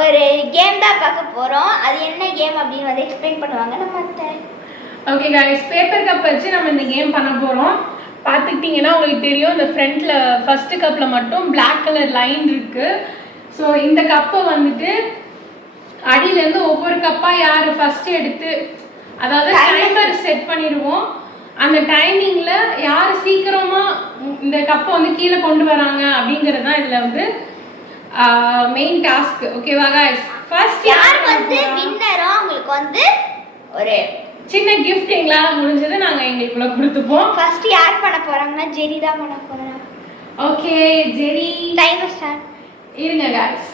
ஒரு கேம் தான் பார்க்க போறோம். அது என்ன கேம் அப்படின்னு வந்து எக்ஸ்பிளைன் பண்ணுவாங்க நம்ம அத்தை. ஓகே गाइस, பேப்பர் கப் வச்சு நம்ம இந்த கேம் பண்ண போறோம். பாத்துக்கிட்டீங்கன்னா உங்களுக்கு தெரியும், இந்த ஃப்ரண்ட்ல ஃபர்ஸ்ட் கப்ல மட்டும் Black கலர் லைன் இருக்கு. ஸோ இந்த கப்பை வந்துட்டு அடியில இருந்து ஒவ்வொரு கப்பா யாரு ஃபர்ஸ்ட் எடுத்து, அதாவது டைமர் செட் பண்ணிடுவோம். அந்த டைமிங்ல யார் சீக்கிரமா இந்த கப்பை வந்து கீழே கொண்டு வராங்க அப்படிங்கிறது தான் இதுல வந்து மெயின் டாஸ்க். ஓகேவா गाइस? ஃபர்ஸ்ட் யார் வந்து வின்னரோ உங்களுக்கு வந்து ஒரு சின்ன கிஃப்ட் எங்களால முடிஞ்சது நாங்க எங்களுக்குள்ள கொடுத்துப்போம். ஃபர்ஸ்ட் யார் பண்ண போறாங்கன்னா ஜெரி தான் பண்ண போறாங்க. ஓகே ஜெரி, டைமர் ஸ்டார்ட். இருங்க गाइस.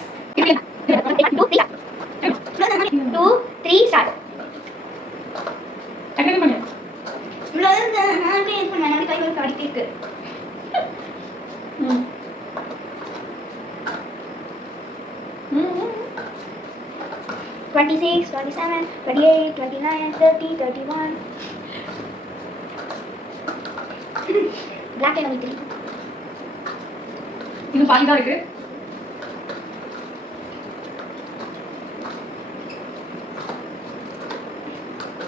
2 3 ஸ்டார்ட். அட்டெண்ட் பண்ணு. இவ்வளவு நான் கை பண்ண நான் கை வைக்க அடிக்கு இருக்கு. 26 27 28 29 30 31 Black and white. இன்னும் பாதி தான் இருக்கு.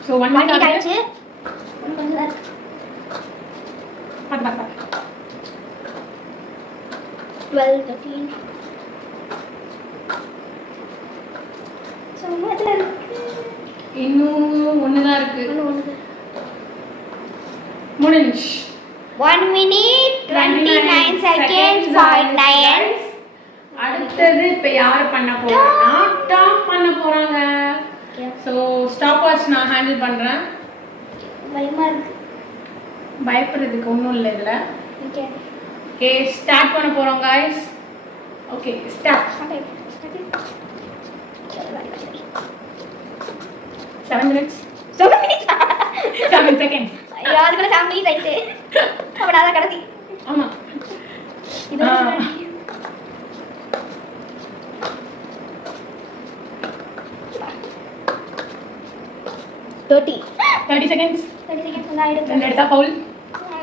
சோ 1 மினிட் ஆச்சு. கொஞ்சம் தான் இருக்கு. பாத்து 12 13 இன்னும் ஒண்ணுதான் இருக்கு. முடிஞ்சு. 1 minute 29 seconds 49. அடுத்தது இப்ப யார் பண்ண போறாங்கன்னா டாப் பண்ண போறாங்க. சோ ஸ்டாப் வாட்ச் நான் ஹேண்டில் பண்றேன். பயமா இருக்கு. பயப்படுறதுக்கு ஒண்ணும் இல்ல இதுல. ஓகே ஓகே ஸ்டார்ட் பண்ண போறோம் guys. Okay start. 7 minutes 7 minutes 7 seconds. ஐயோ அதுக்குள்ள 7 minutes ஆயிடுச்சு. அப்படாத கடைசி. ஆமா இது 30 seconds. 30 seconds நான் எடுத்து ரெண்டு எடுத்தா ஃபவுல்.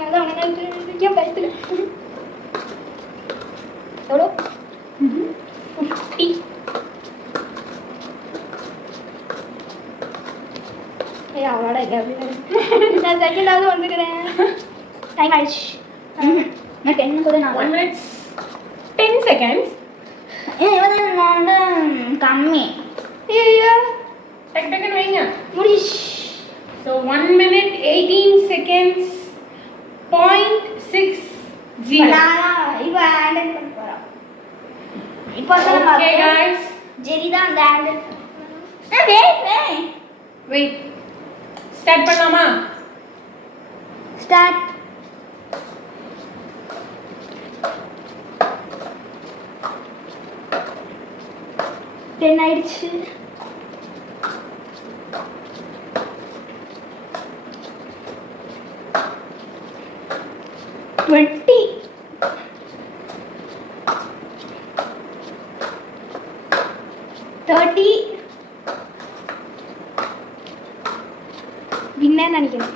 அதான் உனக்கு ஏன் பயத்துல எவ்வளோ 50. ஏய் அவளோட நான் செகண்டாவது வந்துக்கிறேன். டைம் ஆயிடுச்சு. நான் 10 கூட நான் 1 minute 10 seconds. நான் கம்மி. ஐயோ டக் டக்னு வைங்க. முடிஷ். So 1 minute 18 seconds 0.60. நான் இப்போ ஹேண்டில் பண்ண போறேன். இப்போ சொல்லுங்க. Okay guys, ஜெரி தான் அந்த ஹேண்டில். wait. ஸ்டார்ட் பண்ணலாமா? ஸ்டார்ட். டென் ஆயிடுச்சு. டுவெண்ட்டி. 30. வின்னர் நினைக்கிறேன்.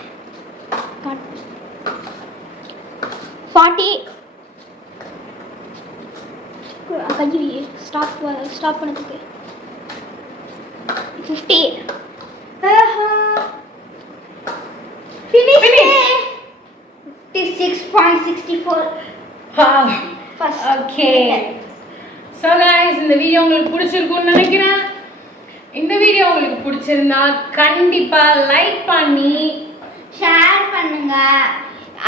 40. கையை ஸ்டாப் பண்ணதுக்கு 50. Finish. 56.64. First. Okay. So guys, இந்த வீடியோ உங்களுக்கு பிடிச்சிருக்கும்னு நினைக்கிறேன். இந்த வீடியோ உங்களுக்கு பிடிச்சிருந்தா கண்டிப்பா லைக் பண்ணி ஷேர் பண்ணுங்க.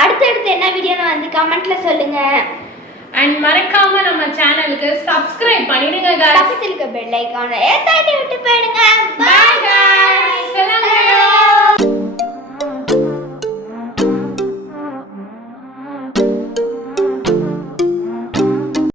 அடுத்தடுத்து என்ன வீடியோன்னு வந்து கமெண்ட்ல சொல்லுங்க. அண்ட் மறக்காம நம்ம சேனலுக்கு சப்ஸ்கிரைப் பண்ணிடுங்க guys. பக்கத்துல இருக்க பெல் ஐகானை தட்டி விட்டு போயிடுங்க. பை.